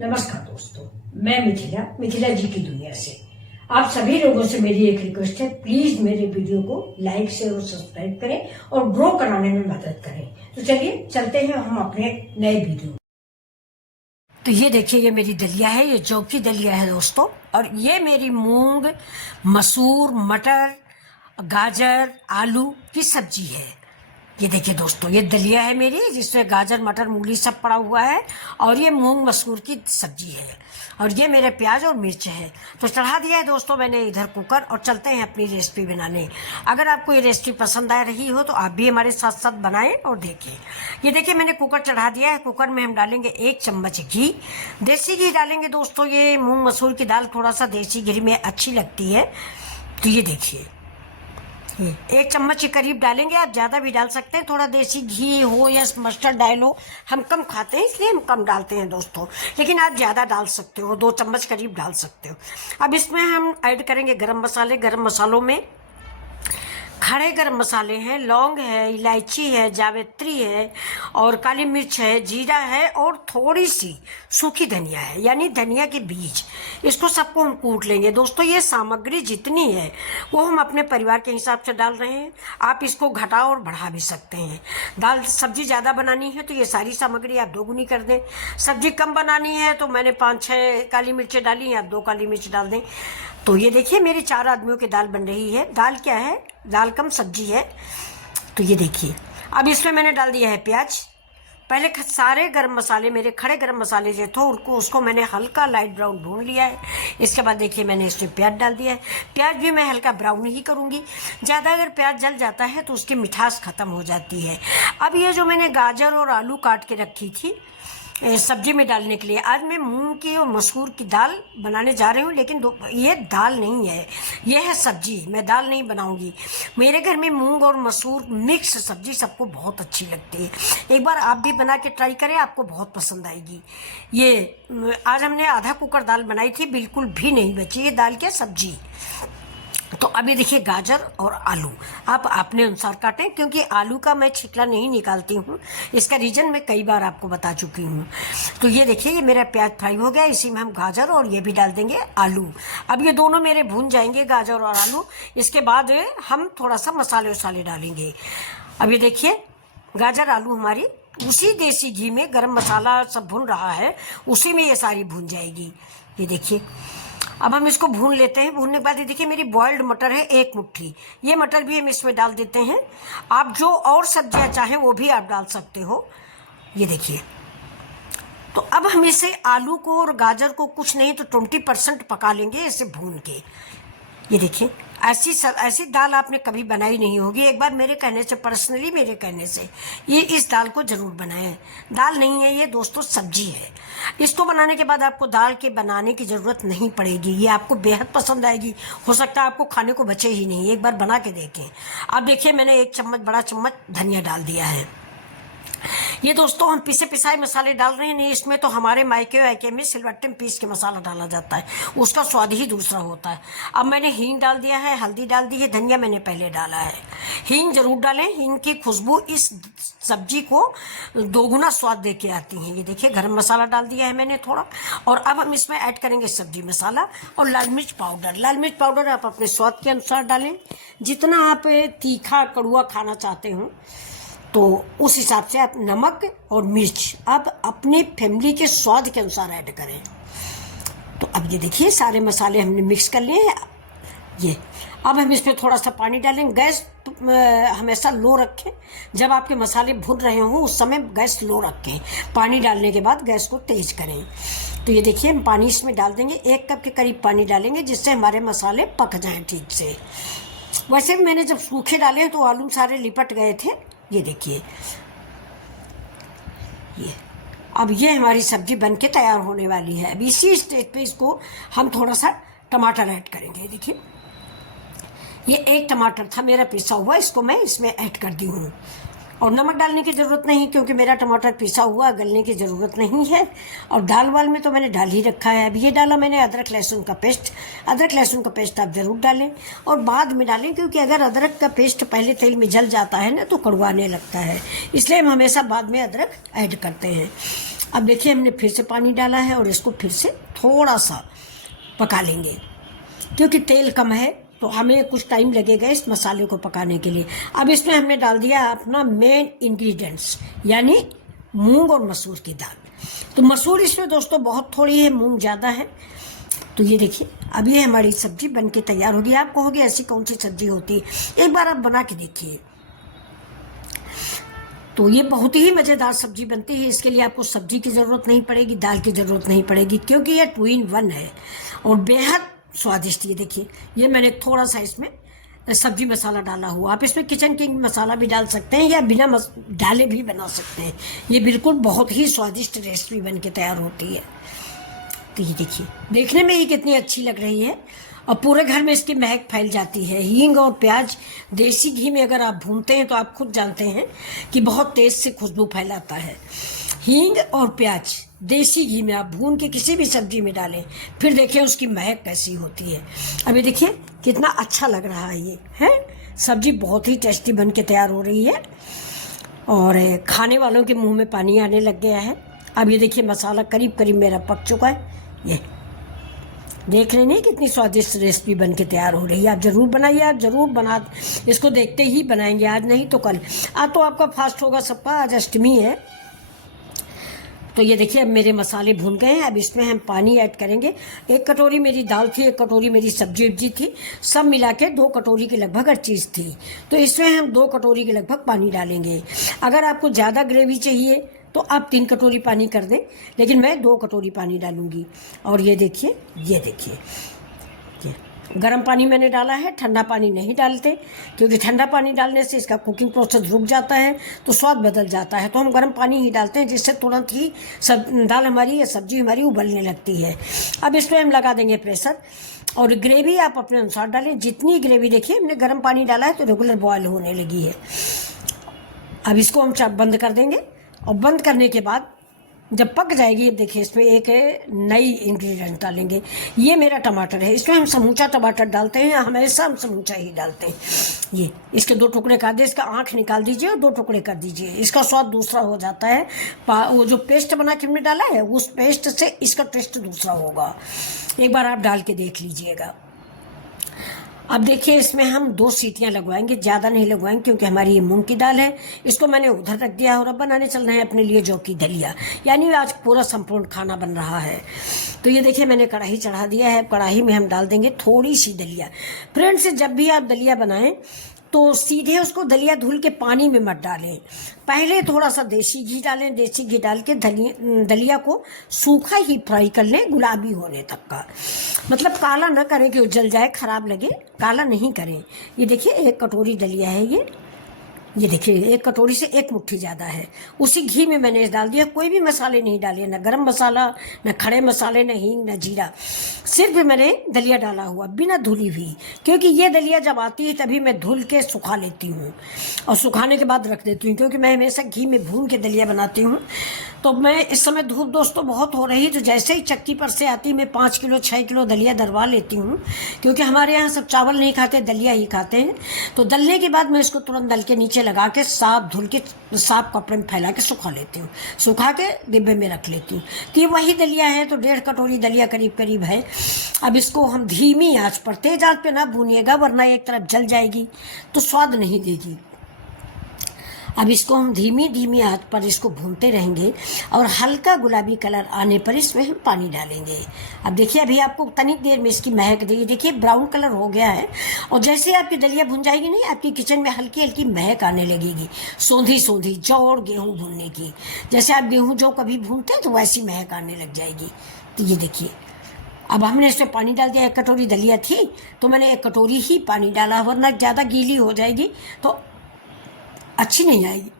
नमस्कार दोस्तों, मैं मिथिला जी की दुनिया से। आप सभी लोगों से मेरी एक रिक्वेस्ट है, प्लीज मेरे वीडियो को लाइक शेयर और सब्सक्राइब करें और ग्रो कराने में मदद करें। तो चलिए चलते हैं हम अपने नए वीडियो। तो ये देखिए, ये मेरी दलिया है, ये जौ की दलिया है दोस्तों। और ये मेरी मूंग, मसूर, मटर, गाजर, आलू की सब्जी है। ये देखिए दोस्तों, ये दलिया है मेरी, जिसमें गाजर, मटर, मूली सब पड़ा हुआ है। और ये मूंग मसूर की सब्जी है। और ये मेरे प्याज और मिर्च है। तो चढ़ा दिया है दोस्तों मैंने इधर कुकर, और चलते हैं अपनी रेसिपी बनाने। अगर आपको ये रेसिपी पसंद आ रही हो तो आप भी हमारे साथ साथ बनाएं और देखें। ये देखिए, मैंने कुकर चढ़ा दिया है। कुकर में हम डालेंगे 1 चम्मच घी। देसी घी डालेंगे दोस्तों। ये मूंग मसूर की दाल थोड़ा सा देसी घी में अच्छी लगती है। तो ये देखिए, 1 चम्मच के करीब डालेंगे। आप ज़्यादा भी डाल सकते हैं, थोड़ा देसी घी हो या मस्टर्ड ऑयल हो। हम कम खाते हैं इसलिए हम कम डालते हैं दोस्तों, लेकिन आप ज़्यादा डाल सकते हो, 2 चम्मच करीब डाल सकते हो। अब इसमें हम ऐड करेंगे गरम मसाले। गरम मसालों में खड़े गरम मसाले हैं, लौंग है, इलायची है, जावित्री है, और काली मिर्च है, जीरा है, और थोड़ी सी सूखी धनिया है, यानी धनिया के बीज। इसको सबको हम कूट लेंगे दोस्तों। ये सामग्री जितनी है वो हम अपने परिवार के हिसाब से डाल रहे हैं। आप इसको घटा और बढ़ा भी सकते हैं। दाल सब्जी ज़्यादा बनानी है तो ये सारी सामग्री आप 2 गुनी कर दें। सब्जी कम बनानी है तो मैंने 5-6 काली मिर्चें डाली हैं, आप 2 काली मिर्च डाल दें। तो ये देखिए, मेरी 4 आदमियों की दाल बन रही है। दाल क्या है? दाल कम सब्जी है। तो ये देखिए, अब इसमें मैंने डाल दिया है प्याज। पहले सारे गरम मसाले, मेरे खड़े गरम मसाले जो थे उसको मैंने हल्का लाइट ब्राउन भून लिया है। इसके बाद देखिए, मैंने इसमें प्याज डाल दिया है। प्याज भी मैं हल्का ब्राउन ही करूँगी। ज़्यादा अगर प्याज जल जाता है तो उसकी मिठास ख़त्म हो जाती है। अब ये जो मैंने गाजर और आलू काट के रखी थी सब्जी में डालने के लिए, आज मैं मूंग की और मसूर की दाल बनाने जा रही हूँ, लेकिन ये दाल नहीं है, ये है सब्जी। मैं दाल नहीं बनाऊंगी। मेरे घर में मूंग और मसूर मिक्स सब्जी सबको बहुत अच्छी लगती है। एक बार आप भी बना के ट्राई करें, आपको बहुत पसंद आएगी। ये आज हमने आधा कुकर दाल बनाई थी, बिल्कुल भी नहीं बची ये दाल क्या सब्जी। तो अभी देखिए, गाजर और आलू आप अपने अनुसार काटें, क्योंकि आलू का मैं छिकला नहीं निकालती हूँ। इसका रीज़न मैं कई बार आपको बता चुकी हूँ। तो ये देखिए, ये मेरा प्याज फ्राई हो गया। इसी में हम गाजर और ये भी डाल देंगे आलू। अब ये दोनों मेरे भून जाएंगे, गाजर और आलू। इसके बाद हम थोड़ा सा मसाले वसाले डालेंगे। अब ये देखिए, गाजर आलू हमारी उसी देसी घी में, गरम मसाला सब भून रहा है, उसी में ये सारी भून जाएगी। ये देखिए, अब हम इसको भून लेते हैं। भूनने के बाद ये देखिए, मेरी बॉइल्ड मटर है 1 मुट्ठी। ये मटर भी हम इसमें डाल देते हैं। आप जो और सब्जियां चाहें वो भी आप डाल सकते हो। ये देखिए, तो अब हम इसे आलू को और गाजर को कुछ नहीं तो 20% पका लेंगे इसे भून के। ये देखिए, ऐसी दाल आपने कभी बनाई नहीं होगी। एक बार मेरे कहने से, पर्सनली मेरे कहने से, ये इस दाल को ज़रूर बनाएं। दाल नहीं है ये दोस्तों, सब्जी है। इसको बनाने के बाद आपको दाल के बनाने की ज़रूरत नहीं पड़ेगी। ये आपको बेहद पसंद आएगी। हो सकता है आपको खाने को बचे ही नहीं। एक बार बना के देखें। अब देखिए, मैंने 1 चम्मच, बड़ा चम्मच धनिया डाल दिया है। ये दोस्तों, हम पिसे पिसाए मसाले डाल रहे हैं। नहीं, इसमें तो हमारे मायके वायके में सिलबट्टे में पीस के मसाला डाला जाता है, उसका स्वाद ही दूसरा होता है। अब मैंने हींग डाल दिया है, हल्दी डाल दी है, धनिया मैंने पहले डाला है। हींग जरूर डालें, हींग की खुशबू इस सब्जी को 2 गुना स्वाद दे के आती है। ये देखिए, गरम मसाला डाल दिया है मैंने थोड़ा। और अब हम इसमें ऐड करेंगे सब्जी मसाला और लाल मिर्च पाउडर। लाल मिर्च पाउडर आप अपने स्वाद के अनुसार डालें। जितना आप तीखा कड़वा खाना चाहते हो तो उस हिसाब से आप नमक और मिर्च आप अपने फैमिली के स्वाद के अनुसार ऐड करें। तो अब ये देखिए, सारे मसाले हमने मिक्स कर लिए हैं। ये अब हम इसमें थोड़ा सा पानी डालें। गैस हमेशा लो रखें। जब आपके मसाले भुन रहे हों उस समय गैस लो रखें। पानी डालने के बाद गैस को तेज करें। तो ये देखिए, हम पानी इसमें डाल देंगे। 1 कप के करीब पानी डालेंगे, जिससे हमारे मसाले पक जाएं ठीक से। वैसे मैंने जब सूखे डाले तो आलू सारे लिपट गए थे। ये देखिए, ये अब ये हमारी सब्जी बनके तैयार होने वाली है। अब इसी स्टेज पे इसको हम थोड़ा सा टमाटर ऐड करेंगे। देखिए, ये 1 टमाटर था मेरा पिसा हुआ, इसको मैं इसमें ऐड कर दी हूँ। और नमक डालने की ज़रूरत नहीं, क्योंकि मेरा टमाटर पिसा हुआ, गलने की ज़रूरत नहीं है। और दाल वाल में तो मैंने डाल ही रखा है। अब ये डाला मैंने अदरक लहसुन का पेस्ट। अदरक लहसुन का पेस्ट आप ज़रूर डालें और बाद में डालें, क्योंकि अगर अदरक का पेस्ट पहले तेल में जल जाता है ना तो कड़वाने लगता है, इसलिए हम हमेशा बाद में अदरक ऐड करते हैं। अब देखिए हमने फिर से पानी डाला है और इसको फिर से थोड़ा सा पका लेंगे, क्योंकि तेल कम है तो हमें कुछ टाइम लगेगा इस मसाले को पकाने के लिए। अब इसमें हमने डाल दिया अपना मेन इंग्रेडिएंट्स, यानी मूंग और मसूर की दाल। तो मसूर इसमें दोस्तों बहुत थोड़ी है, मूंग ज़्यादा है। तो ये देखिए अब ये हमारी सब्जी बनके तैयार होगी। आप कहोगे ऐसी कौन सी सब्जी होती है, एक बार आप बना के देखिए। तो ये बहुत ही मज़ेदार सब्जी बनती है। इसके लिए आपको सब्जी की ज़रूरत नहीं पड़ेगी, दाल की ज़रूरत नहीं पड़ेगी, क्योंकि ये 2 in 1 है और बेहद स्वादिष्ट। ये देखिए, ये मैंने थोड़ा सा इसमें सब्जी मसाला डाला हुआ। आप इसमें किचन किंग मसाला भी डाल सकते हैं या बिना डाले भी बना सकते हैं। ये बिल्कुल बहुत ही स्वादिष्ट रेसिपी बन के तैयार होती है। तो ये देखिए, देखने में ही कितनी अच्छी लग रही है और पूरे घर में इसकी महक फैल जाती है। हींग और प्याज देसी घी में अगर आप भूनते हैं तो आप खुद जानते हैं कि बहुत तेज से खुशबू फैलाता है। हींग और प्याज देसी घी में आप भून के किसी भी सब्जी में डालें, फिर देखिए उसकी महक कैसी होती है। अभी देखिए कितना अच्छा लग रहा है। ये है सब्जी बहुत ही टेस्टी बन के तैयार हो रही है और खाने वालों के मुंह में पानी आने लग गया है। अब ये देखिए मसाला करीब करीब मेरा पक चुका है। ये देख रहे हैं कितनी स्वादिष्ट रेसिपी बन के तैयार हो रही है। आप ज़रूर बनाइए, आप ज़रूर बना, इसको देखते ही बनाएंगे, आज नहीं तो कल। आज तो आपका फास्ट होगा सबका, आज अष्टमी है। तो ये देखिए अब मेरे मसाले भून गए हैं। अब इसमें हम पानी ऐड करेंगे। 1 कटोरी मेरी दाल थी, 1 कटोरी मेरी सब्जी उब्जी थी, सब मिला के 2 कटोरी के लगभग हर चीज़ थी। तो इसमें हम 2 कटोरी के लगभग पानी डालेंगे। अगर आपको ज़्यादा ग्रेवी चाहिए तो आप 3 कटोरी पानी कर दें, लेकिन मैं 2 कटोरी पानी डालूंगी। और ये देखिए, ये देखिए, ये गर्म पानी मैंने डाला है, ठंडा पानी नहीं डालते, क्योंकि ठंडा पानी डालने से इसका कुकिंग प्रोसेस रुक जाता है तो स्वाद बदल जाता है। तो हम गर्म पानी ही डालते हैं, जिससे तुरंत ही दाल हमारी या सब्जी हमारी उबलने लगती है। अब इसमें हम लगा देंगे प्रेशर और ग्रेवी आप अपने अनुसार डालें। जितनी ग्रेवी, देखिए हमने गर्म पानी डाला है तो रेगुलर बॉयल होने लगी है। अब इसको हम बंद कर देंगे और बंद करने के बाद जब पक जाएगी, अब देखिए इसमें एक नई इंग्रेडिएंट डालेंगे। ये मेरा टमाटर है, इसमें हम समूचा टमाटर डालते हैं, हमेशा हम समूचा ही डालते हैं। ये इसके 2 टुकड़े कर दे, इसका आँख निकाल दीजिए और 2 टुकड़े कर दीजिए, इसका स्वाद दूसरा हो जाता है। वो जो पेस्ट बना के हमने डाला है उस पेस्ट से इसका टेस्ट दूसरा होगा। एक बार आप डाल के देख लीजिएगा। अब देखिए इसमें हम 2 सीटियां लगवाएंगे, ज़्यादा नहीं लगवाएंगे, क्योंकि हमारी ये मूंग की दाल है। इसको मैंने उधर रख दिया और अब बनाने चल रहे हैं अपने लिए जौ की दलिया, यानी आज पूरा संपूर्ण खाना बन रहा है। तो ये देखिए मैंने कढ़ाई चढ़ा दिया है। कढ़ाई में हम डाल देंगे थोड़ी सी दलिया। फ्रेंड्स, जब भी आप दलिया बनाएं तो सीधे उसको दलिया धुल के पानी में मत डालें, पहले थोड़ा सा देसी घी डालें। देसी घी डाल के दलिया को सूखा ही फ्राई कर लें, गुलाबी होने तक का। मतलब काला ना करें कि वो जल जाए, खराब लगे, काला नहीं करें। ये देखिए 1 कटोरी दलिया है ये देखिए 1 कटोरी से 1 मुट्ठी ज़्यादा है। उसी घी में मैंने डाल दिया, कोई भी मसाले नहीं डाले, ना गरम मसाला, ना खड़े मसाले, ना हींग, ना जीरा, सिर्फ मैंने दलिया डाला हुआ बिना धुली हुई। क्योंकि ये दलिया जब आती है तभी मैं धुल के सुखा लेती हूँ और सुखाने के बाद रख देती हूँ, क्योंकि मैं हमेशा घी में भून के दलिया बनाती हूँ। तो मैं इस समय धूप दोस्तों बहुत हो रही, तो जैसे ही चक्की पर से आती मैं 5 किलो 6 किलो दलिया दरवा लेती हूँ, क्योंकि हमारे यहाँ सब चावल नहीं खाते, दलिया ही खाते हैं। तो दलने के बाद मैं इसको तुरंत दल के नीचे लगा के साफ धुल के साफ कपड़े में फैला के सुखा लेती हूँ, सुखा के डिब्बे में रख लेती हूँ। तो ये वही दलिया है, तो 1.5 कटोरी दलिया करीब करीब है। अब इसको हम धीमी आंच पर, तेज आंच पे ना भूनिएगा, वरना एक तरफ जल जाएगी तो स्वाद नहीं देगी। अब इसको हम धीमी आंच पर इसको भूनते रहेंगे और हल्का गुलाबी कलर आने पर इसमें हम पानी डालेंगे। अब देखिए अभी आपको तनिक देर में इसकी महक देगी, देखिए ब्राउन कलर हो गया है। और जैसे आपकी दलिया भुन जाएगी नहीं, आपकी किचन में हल्की हल्की महक आने लगेगी, सौंधी सौंधी जौ और गेहूँ भूनने की। जैसे आप गेहूँ जौ कभी भूनते हैं तो वैसी महक आने लग जाएगी। तो ये देखिए अब हमने इसमें पानी डाल दिया। 1 कटोरी दलिया थी तो मैंने 1 कटोरी ही पानी डाला, वरना ज़्यादा गीली हो जाएगी तो अच्छी नहीं आएगी।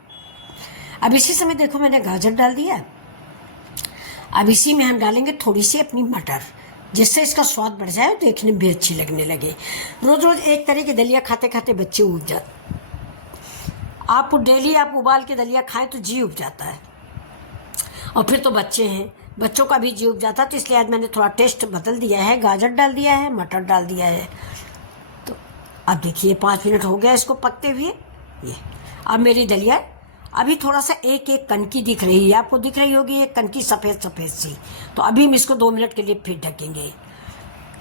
अब इसी समय देखो मैंने गाजर डाल दिया। अब इसी में हम डालेंगे थोड़ी सी अपनी मटर, जिससे इसका स्वाद बढ़ जाए और देखने में भी अच्छी लगने लगे। रोज रोज एक तरह की दलिया खाते खाते बच्चे उब जाते, आप डेली आप उबाल के दलिया खाएं तो जी उब जाता है, और फिर तो बच्चे हैं, बच्चों का भी जी उब जाता है। तो इसलिए आज मैंने थोड़ा टेस्ट बदल दिया है, गाजर डाल दिया है, मटर डाल दिया है। तो अब देखिए 5 मिनट हो गया इसको पकते हुए। ये अब मेरी दलिया अभी थोड़ा सा एक एक कनकी दिख रही है, आपको दिख रही होगी एक कनकी सफ़ेद सफ़ेद सी। तो अभी हम इसको 2 मिनट के लिए फिर ढकेंगे।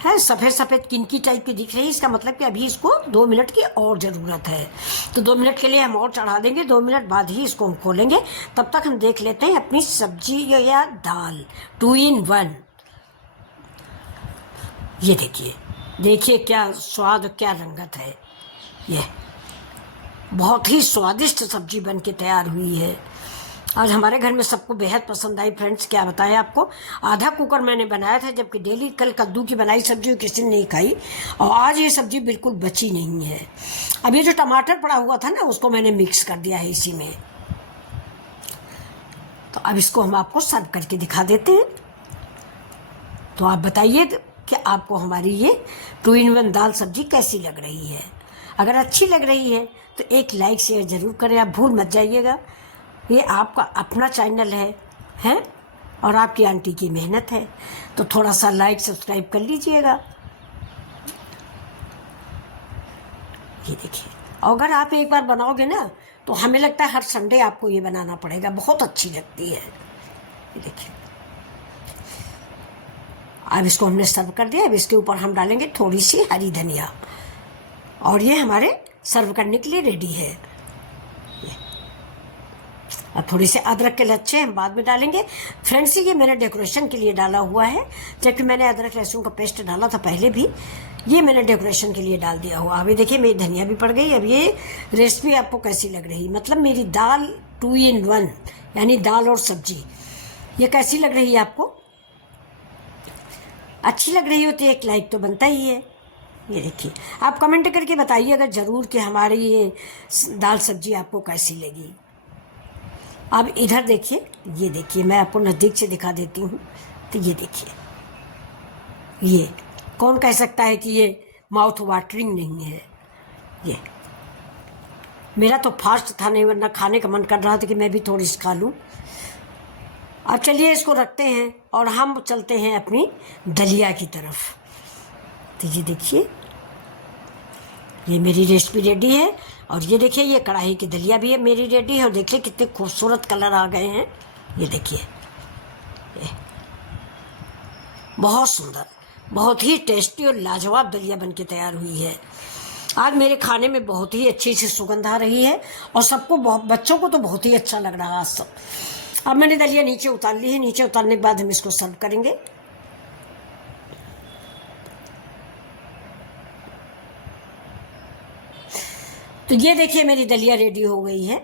है सफ़ेद सफ़ेद किनकी टाइप की दिख रही है, इसका मतलब कि अभी इसको 2 मिनट की और ज़रूरत है। तो 2 मिनट के लिए हम और चढ़ा देंगे, 2 मिनट बाद ही इसको हम खोलेंगे। तब तक हम देख लेते हैं अपनी सब्जी या दाल 2 in 1। ये देखिए, देखिए क्या स्वाद, क्या रंगत है। ये बहुत ही स्वादिष्ट सब्जी बन के तैयार हुई है। आज हमारे घर में सबको बेहद पसंद आई फ्रेंड्स। क्या बताएं आपको, आधा कुकर मैंने बनाया था, जबकि डेली कल कद्दू की बनाई सब्जी किसी ने नहीं खाई, और आज ये सब्जी बिल्कुल बची नहीं है। अब ये जो टमाटर पड़ा हुआ था ना, उसको मैंने मिक्स कर दिया है इसी में। तो अब इसको हम आपको सर्व करके दिखा देते हैं। तो आप बताइए कि आपको हमारी ये 2 in 1 दाल सब्जी कैसी लग रही है। अगर अच्छी लग रही है तो एक लाइक शेयर ज़रूर करें, आप भूल मत जाइएगा। ये आपका अपना चैनल है और आपकी आंटी की मेहनत है, तो थोड़ा सा लाइक सब्सक्राइब कर लीजिएगा। ये देखिए, अगर आप एक बार बनाओगे ना तो हमें लगता है हर संडे आपको ये बनाना पड़ेगा, बहुत अच्छी लगती है। ये देखिए, अब इसको हमने सर्व कर दिया। अब इसके ऊपर हम डालेंगे थोड़ी सी हरी धनिया, और ये हमारे सर्व करने के लिए रेडी है। अब थोड़ी से अदरक के लच्छे हम बाद में डालेंगे फ्रेंड्स। ये मैंने डेकोरेशन के लिए डाला हुआ है, जबकि मैंने अदरक लहसुन का पेस्ट डाला था पहले भी, ये मैंने डेकोरेशन के लिए डाल दिया हुआ। अभी देखिए मेरी धनिया भी पड़ गई। अब ये रेसिपी आपको कैसी लग रही, मतलब मेरी दाल 2 in 1 यानी दाल और सब्जी, ये कैसी लग रही है आपको? अच्छी लग रही हो तो एक लाइक तो बनता ही है। ये देखिए, आप कमेंट करके बताइएगा ज़रूर कि हमारी ये दाल सब्जी आपको कैसी लगी। अब इधर देखिए, ये देखिए, मैं आपको नज़दीक से दिखा देती हूँ। तो ये देखिए, ये कौन कह सकता है कि ये माउथ वाटरिंग नहीं है। ये मेरा तो फास्ट था, नहीं वरना खाने का मन कर रहा था कि मैं भी थोड़ी सी खा लूँ। अब चलिए इसको रखते हैं और हम चलते हैं अपनी दलिया की तरफ। तो ये देखिए, ये मेरी रेसिपी रेडी है, और ये देखिए ये कढ़ाई की दलिया भी है मेरी रेडी है। और देखिए कितने खूबसूरत कलर आ गए हैं। ये देखिए, बहुत सुंदर, बहुत ही टेस्टी और लाजवाब दलिया बनके तैयार हुई है। आज मेरे खाने में बहुत ही अच्छी सी सुगंध आ रही है, और सबको, बच्चों को तो बहुत ही अच्छा लग रहा है आज सब। अब मैंने दलिया नीचे उतार ली है। नीचे उतारने के बाद हम इसको सर्व करेंगे। तो ये देखिए मेरी दलिया रेडी हो गई है।